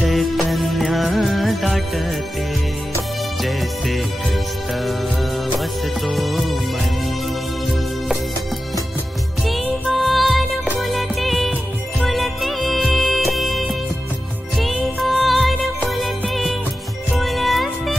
चैतन्य दाटते जैसे ख्रिस्त वसतो मनी। जीवन फुलते फुलते, जीवन फुलते फुलते।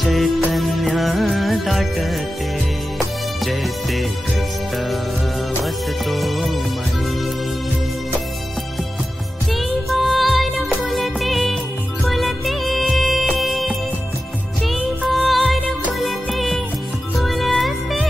चैतन्य दाटते जैसे ख्रिस्त वसतो मनी। जीवन फुलते फुलते, जीवन फुलते फुलते।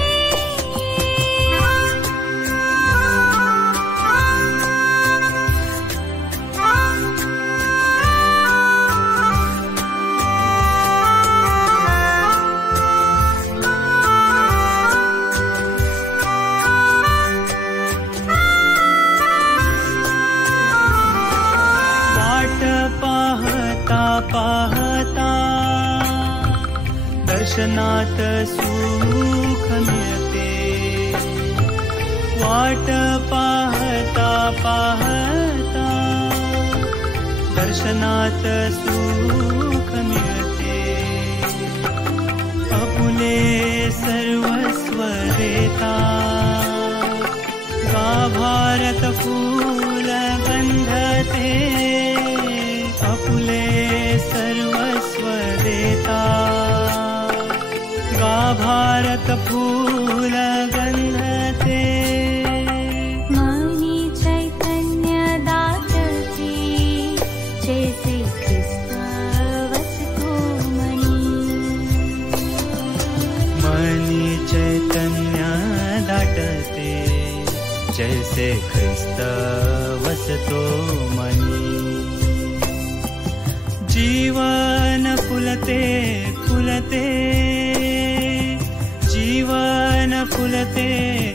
पाहता दर्शनात सुख मिळते। वाट पाहता पाहता दर्शनात सुख मिळते। आपुले सर्वस्व देता गाभारत फूल गंधते। आपुले सर्वस्व देता गाभारत फूल गंधते। मनी चैतन्य दाटते जैसे ख्रिस्त वसतो मनी। मनी चैतन्य दाटते जैसे ख्रिस्त वसतो मनी। जीवन फुलते फुलते, जीवन फुलते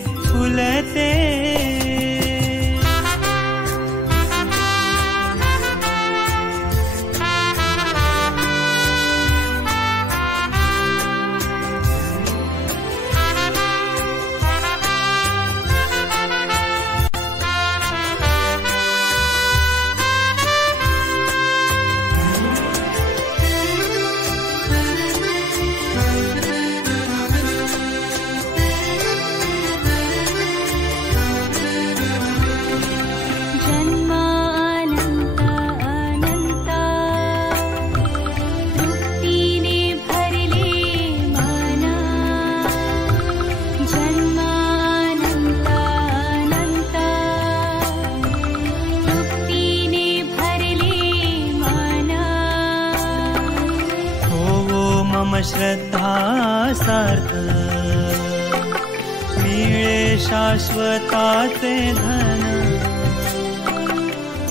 फुलते। श्रद्धा सार्थ मिळे शाश्वताचे धन।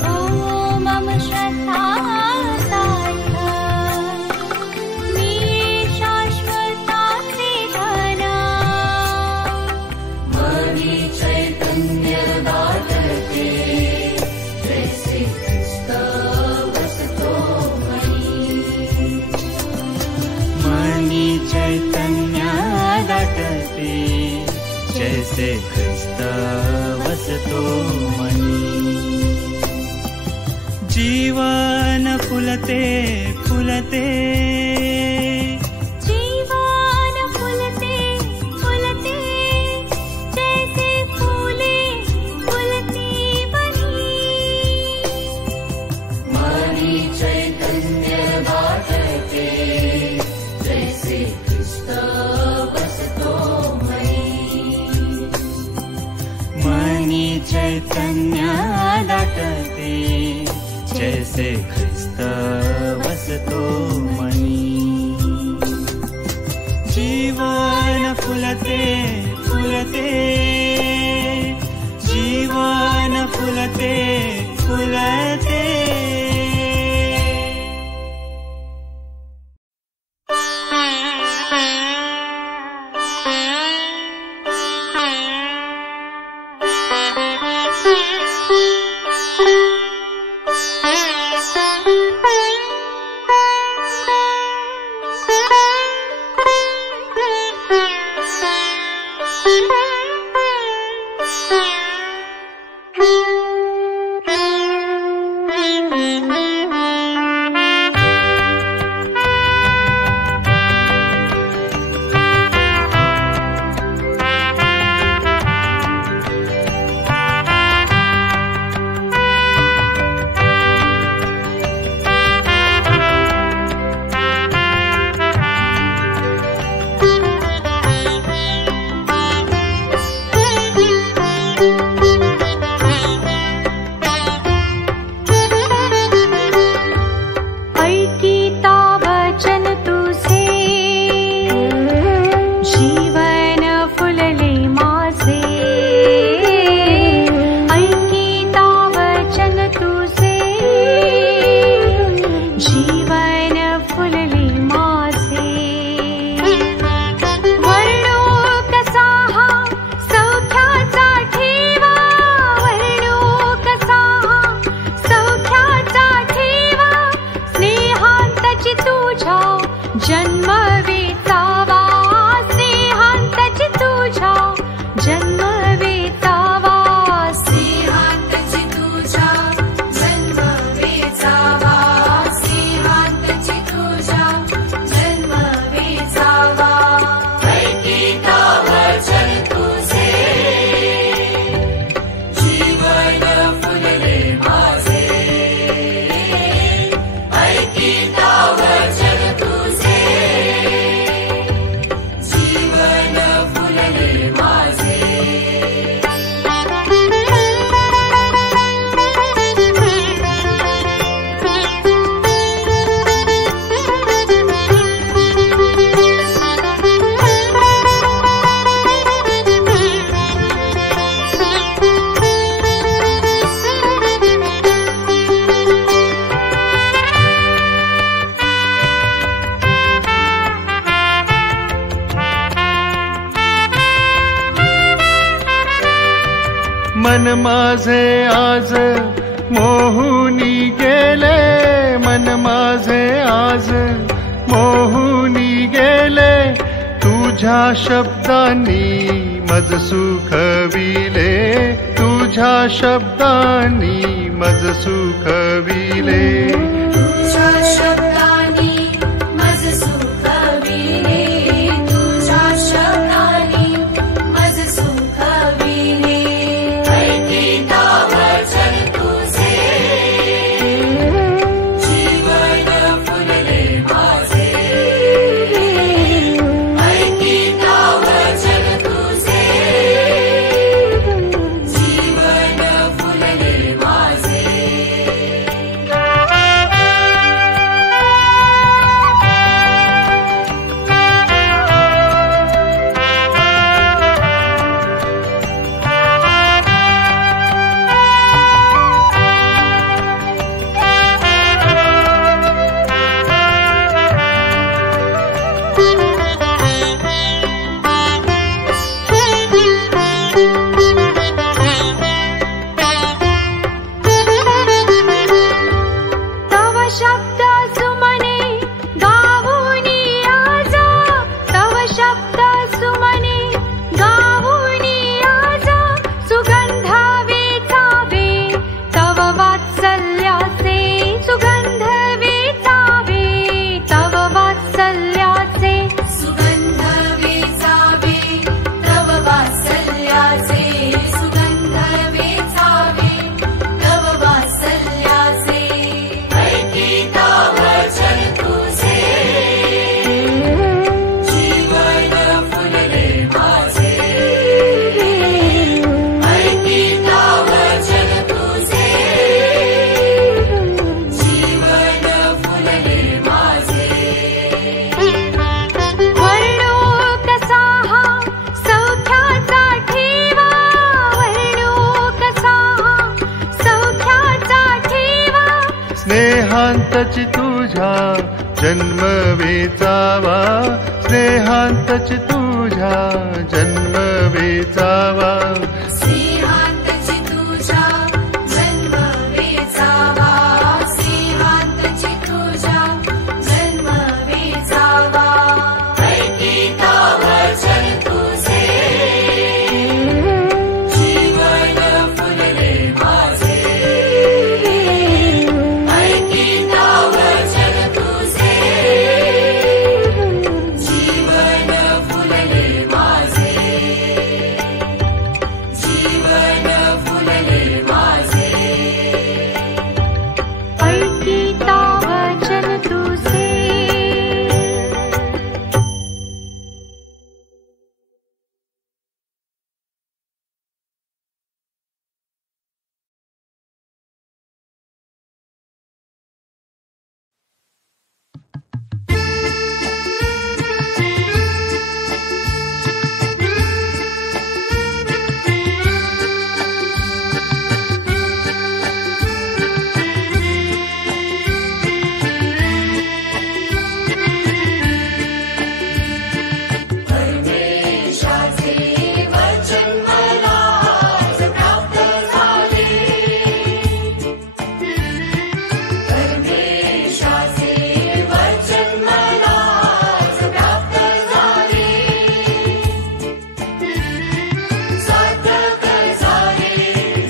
ओ मम श्रद्धा सार्थ मिळे शाश्वताचे धन। मनी चैतन्य दाटते जैसे ख्रिस्त वसतो मनी। चैतन्य जैसे ख्रिस्त वसतो मनी। जीवन फुलते फुलते, जीवन फुलते फुलते, जैसे फूले फुलती बनी। मनी चैतन्य दाटते, जैसे ख्रिस्त वसतो मनी। मनी चैतन्य दाटते, जैसे ख्रिस्त वसतो मनी। जीवन फुलते फुलते, जीवन फुलते फुलते। मन माझे आज मोहुनी गेले, मन माझे आज मोहुनी गेले, तुझ्या शब्दांनी मज सुखविले, तुझ्या शब्दांनी मज सुखविले, तुझ्या शब्दांनी मज सुखविले, तुझ्या शब्दांनी मज सुखविले। ऐकिता वचन तुझे, जीवन फुलले माझे। ऐकिता वचन तुझे, जीवन फुलले माझे। तुझा जन्म वेचावा, स्नेहांतच तुझा जन्म वेचावा, स्नेहांतची तुझा जन्म वेचावा, स्नेहांतची तुझा जन्म वेचावा. ऐकिता वचन तुझे, जीवन फुलले माझे. ऐकिता वचन तुझे, जीवन फुलले माझे. जीवन फुलले माझे. ऐकिता वचन तुझे. परमेशाचे वचन मला प्राप्त झाले. परमेशाचे वचन मला प्राप्त झाले. सार्थक झाले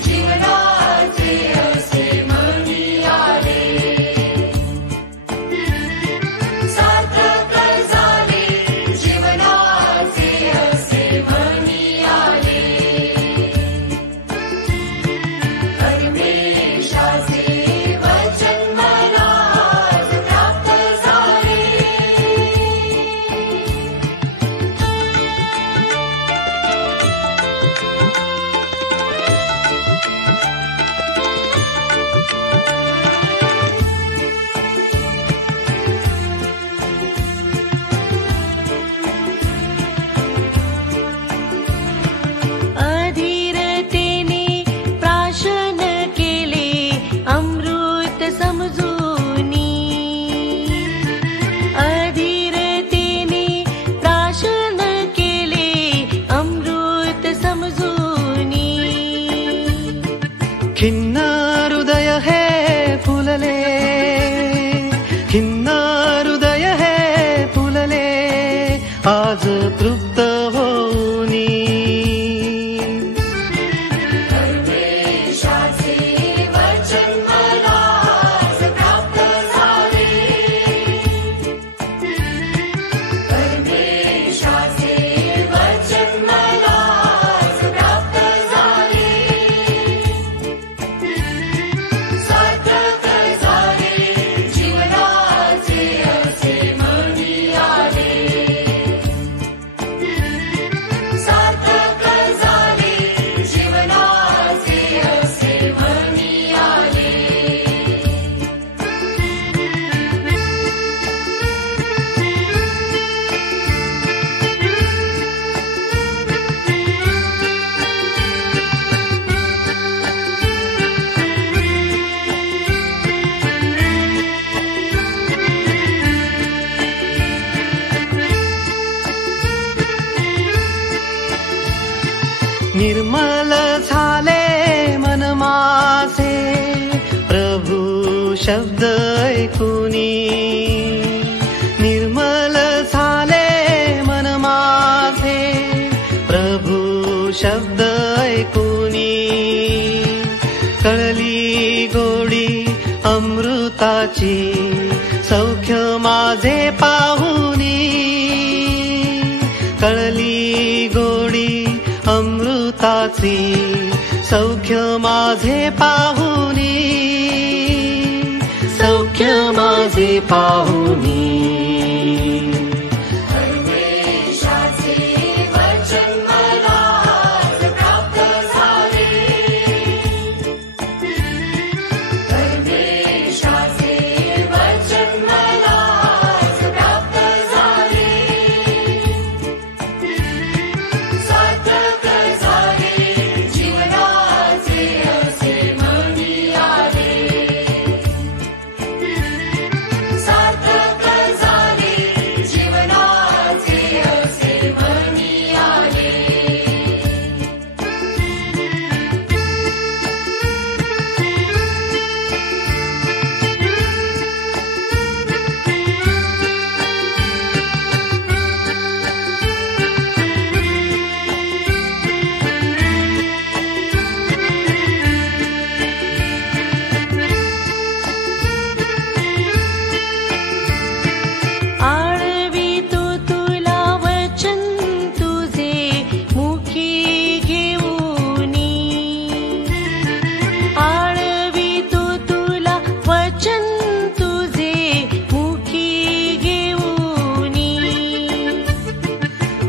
जीवनाचे असे म्हणी आले. सार्थक झाले जीवनाचे असे म्हणी आले. परमेशाचे वचन मला प्राप्त झाले. अधीरतेने प्राशन केले अमृत समजूनी. अधीरतेने प्राशन केले अमृत समजूनी. खिन्न हृदय हे फुलले, खिन्न हृदय हे फुलले आज तृप्त होऊनी. परमेशाचे वचन मला प्राप्त झाले. परमेशाचे वचन मला प्राप्त झाले. सार्थक झाले जीवनाचे असे म्हणी आले. सार्थक झाले जीवनाचे असे म्हणी आले. निर्मल झाले मन माझे प्रभू शब्द ऐकुनी. निर्मल झाले मन माझे प्रभू शब्द ऐकुनी. कळली गोडी अमृताची सौख्य माझे पाहुनी. कळली गोडी अमृताची सौख्य माझे पाहुनी. सौख्य माझे पाहुनी. परमेशाचे वचन मला प्राप्त झाले. परमेशाचे वचन मला प्राप्त झाले. सार्थक झाले जीवनाचे असे म्हणी आले.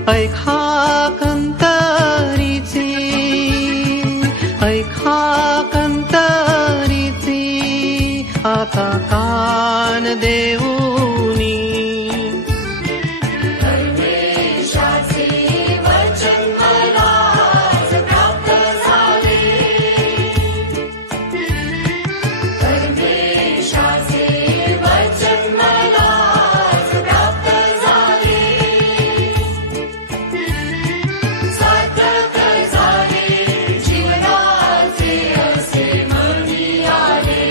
ऐका कंतरीची, ऐका कंतरीची, आता कान देऊनी. परमेशाचे वचन मलाच प्राप्त झाले. परमेशाचे वचन मलाच प्राप्त झाले. सार्थक झाले जीवनाचे असे म्हणी आले.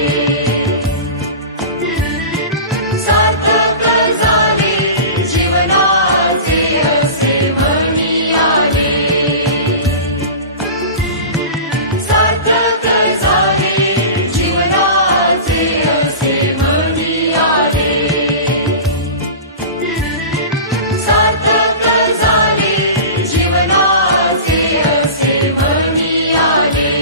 सार्थक झाले जीवनाचे असे म्हणी आले. सार्थक झाले जीवनाचे असे म्हणी आले. सार्थक झाले जीवनाचे असे म्हणी आले.